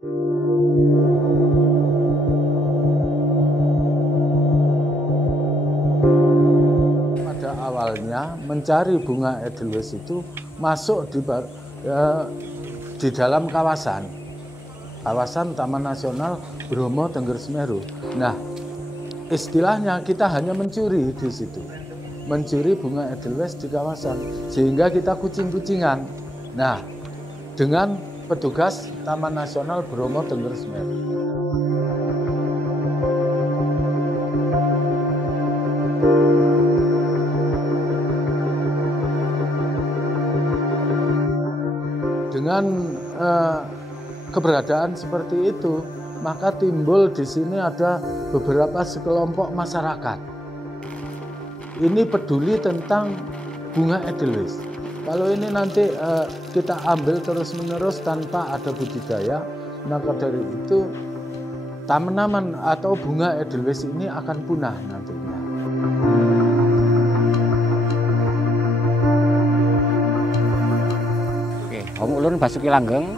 Pada awalnya mencari bunga Edelweiss itu masuk di dalam kawasan Taman Nasional Bromo Tengger Semeru. Nah, istilahnya kita hanya mencuri di situ, mencuri bunga Edelweiss di kawasan, sehingga kita kucing-kucingan. Nah, dengan petugas Taman Nasional Bromo Tengger Semeru. Dengan keberadaan seperti itu, maka timbul di sini ada beberapa sekelompok masyarakat. Ini peduli tentang bunga Edelweiss. Kalau ini nanti kita ambil terus-menerus tanpa ada budidaya, maka dari itu tanaman atau bunga Edelweiss ini akan punah nantinya. Om Ulun Basuki Langgeng,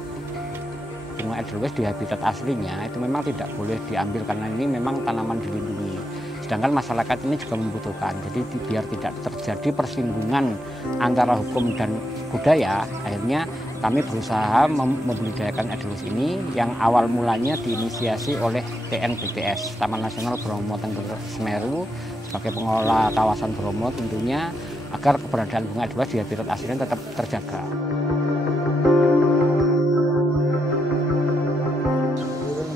bunga Edelweiss di habitat aslinya itu memang tidak boleh diambil karena ini memang tanaman dilindungi. Sedangkan masyarakat ini juga membutuhkan. Jadi biar tidak terjadi persinggungan antara hukum dan budaya, akhirnya kami berusaha membudidayakan Edelweiss ini yang awal mulanya diinisiasi oleh TNBTS, Taman Nasional Bromo Tengger Semeru, sebagai pengelola kawasan Bromo tentunya agar keberadaan bunga Edelweiss di habitat aslinya tetap terjaga.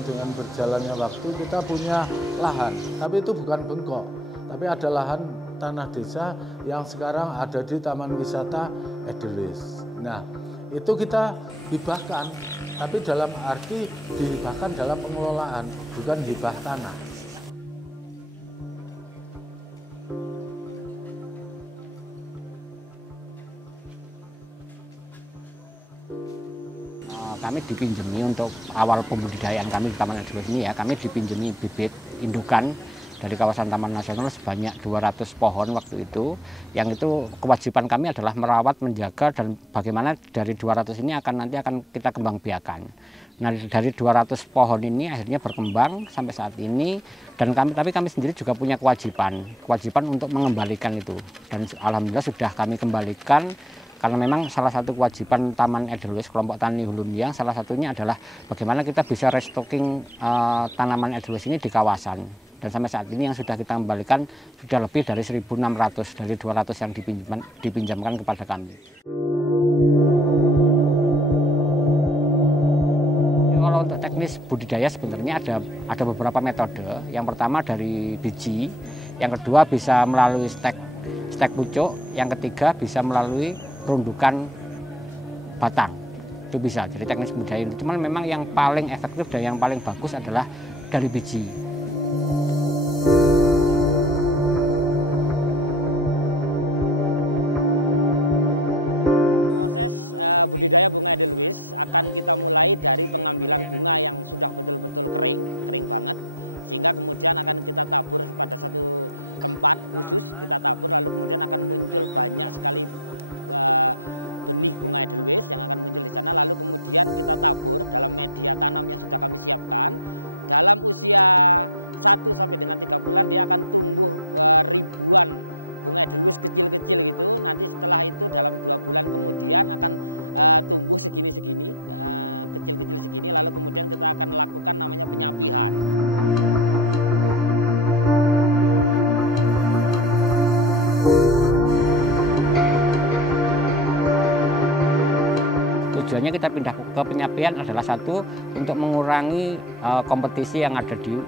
Dengan berjalannya waktu kita punya lahan, tapi itu bukan bengkok, tapi ada lahan tanah desa yang sekarang ada di Taman Wisata Edelweiss. Nah, itu kita hibahkan, tapi dalam arti dihibahkan dalam pengelolaan, bukan hibah tanah. Kami dipinjemi untuk awal pembudidayaan kami di Taman Edelweiss ini ya, kami dipinjemi bibit indukan dari kawasan Taman Nasional sebanyak 200 pohon waktu itu. Yang itu kewajiban kami adalah merawat, menjaga, dan bagaimana dari 200 ini nanti akan kita kembang biakan. Nah, dari 200 pohon ini akhirnya berkembang sampai saat ini, dan tapi kami sendiri juga punya kewajiban untuk mengembalikan itu. Dan alhamdulillah sudah kami kembalikan. Karena memang salah satu kewajiban Taman Edelweiss kelompok tani Hulundiang salah satunya adalah bagaimana kita bisa restocking tanaman Edelweiss ini di kawasan. Dan sampai saat ini yang sudah kita kembalikan sudah lebih dari 1.600 dari 200 yang dipinjamkan kepada kami. Kalau untuk teknis budidaya sebenarnya ada beberapa metode. Yang pertama dari biji, yang kedua bisa melalui stek pucuk, yang ketiga bisa melalui perundukan batang. Itu bisa, jadi teknis budidaya itu. Cuman memang yang paling efektif dan yang paling bagus adalah dari biji. Tujuannya kita pindah ke penyapian adalah satu, untuk mengurangi kompetisi yang ada di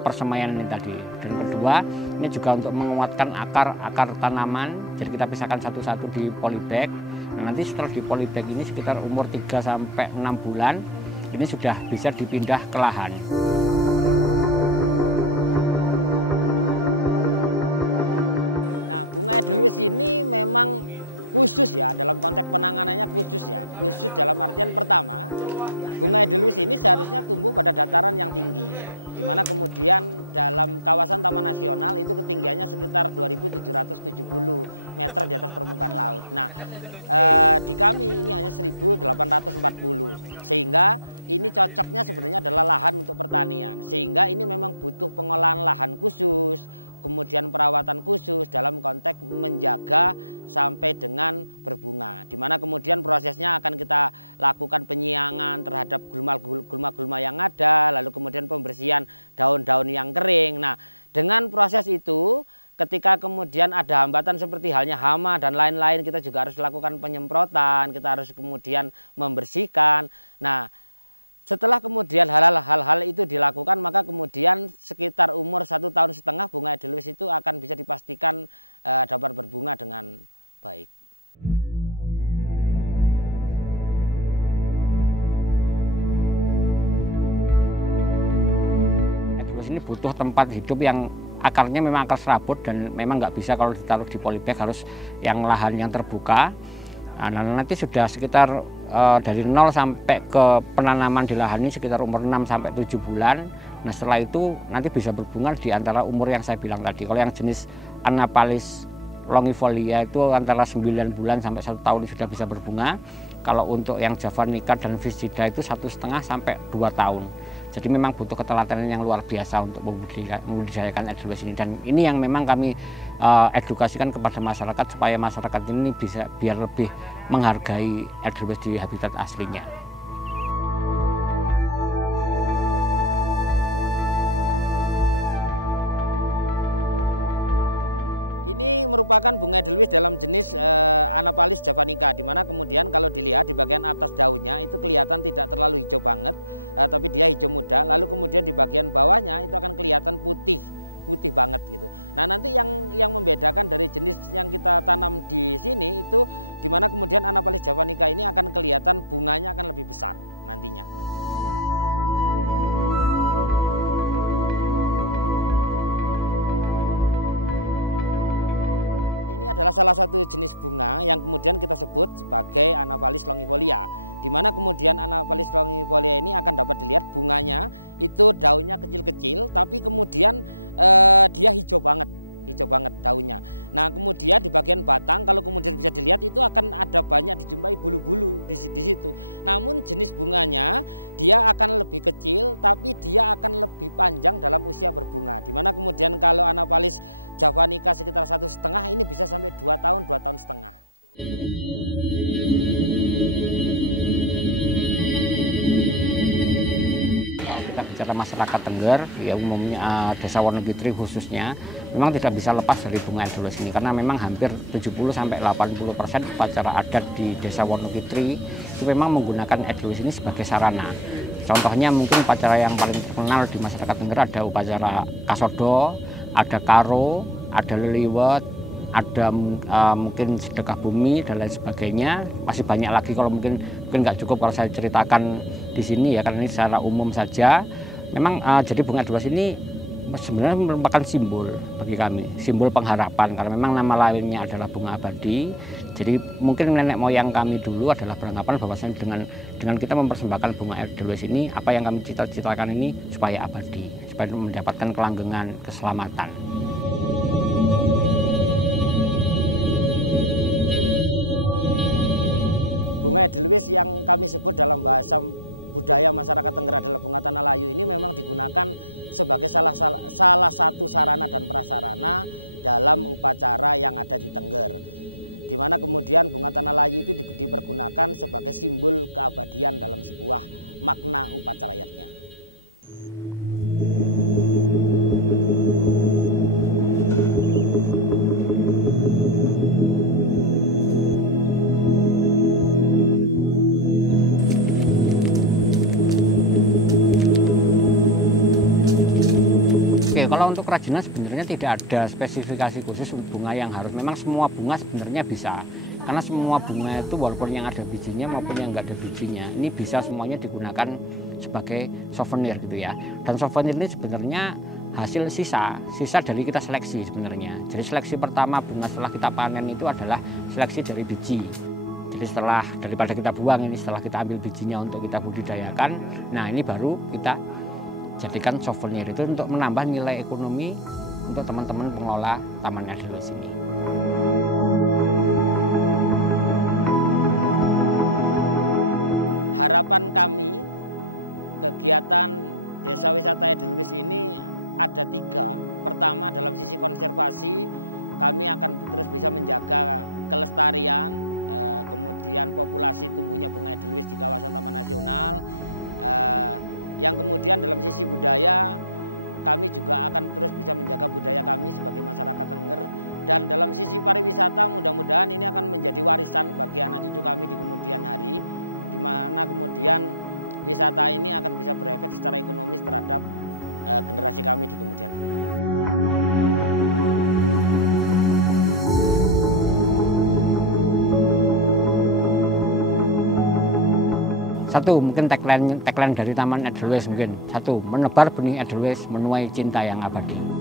persemaian ini tadi. Dan kedua, ini juga untuk menguatkan akar tanaman. Jadi kita pisahkan satu-satu di polybag. Nah, nanti setelah di polybag ini sekitar umur 3-6 bulan, ini sudah bisa dipindah ke lahan. ini butuh tempat hidup yang akarnya memang akar serabut dan memang nggak bisa kalau ditaruh di polybag, harus yang lahan yang terbuka. Nah, nanti sudah sekitar dari 0 sampai ke penanaman di lahan ini sekitar umur 6 sampai 7 bulan. Nah, setelah itu nanti bisa berbunga di antara umur yang saya bilang tadi. Kalau yang jenis Anaphalis longifolia itu antara 9 bulan sampai 1 tahun sudah bisa berbunga. Kalau untuk yang Javanica dan Viscida itu 1,5 sampai 2 tahun. Jadi memang butuh keteladanan yang luar biasa untuk membudidayakan Edelweiss ini, dan ini yang memang kami edukasikan kepada masyarakat supaya masyarakat ini bisa biar lebih menghargai Edelweiss di habitat aslinya. Kita bicara masyarakat Tengger, ya umumnya Desa Wonogiri khususnya, memang tidak bisa lepas dari bunga Edelweiss ini, karena memang hampir 70–80% upacara adat di Desa Wonogiri itu memang menggunakan Edelweiss ini sebagai sarana. Contohnya mungkin upacara yang paling terkenal di masyarakat Tengger ada upacara Kasodo, ada Karo, ada Leliwet, ada mungkin sedekah bumi dan lain sebagainya. Masih banyak lagi, kalau mungkin nggak cukup kalau saya ceritakan di sini ya, karena ini secara umum saja. Memang jadi bunga Edelweiss ini sebenarnya merupakan simbol bagi kami, simbol pengharapan, karena memang nama lainnya adalah bunga abadi. Jadi mungkin nenek moyang kami dulu adalah beranggapan bahwasanya dengan kita mempersembahkan bunga Edelweiss ini, apa yang kami cita-citakan ini supaya abadi, supaya mendapatkan kelanggengan keselamatan. Oke, kalau untuk kerajinan sebenarnya tidak ada spesifikasi khusus bunga yang harus. Memang semua bunga sebenarnya bisa. Karena semua bunga itu walaupun yang ada bijinya maupun yang nggak ada bijinya, ini bisa semuanya digunakan sebagai souvenir gitu ya. Dan souvenir ini sebenarnya hasil sisa dari kita seleksi sebenarnya. Jadi seleksi pertama bunga setelah kita panen itu adalah seleksi dari biji. Jadi daripada kita buang ini, setelah kita ambil bijinya untuk kita budidayakan, nah ini baru kita jadikan souvenir itu untuk menambah nilai ekonomi untuk teman-teman pengelola Taman Edelweiss ini. Satu, mungkin tagline dari Taman Edelweiss mungkin. Satu, menebar benih Edelweiss menuai cinta yang abadi.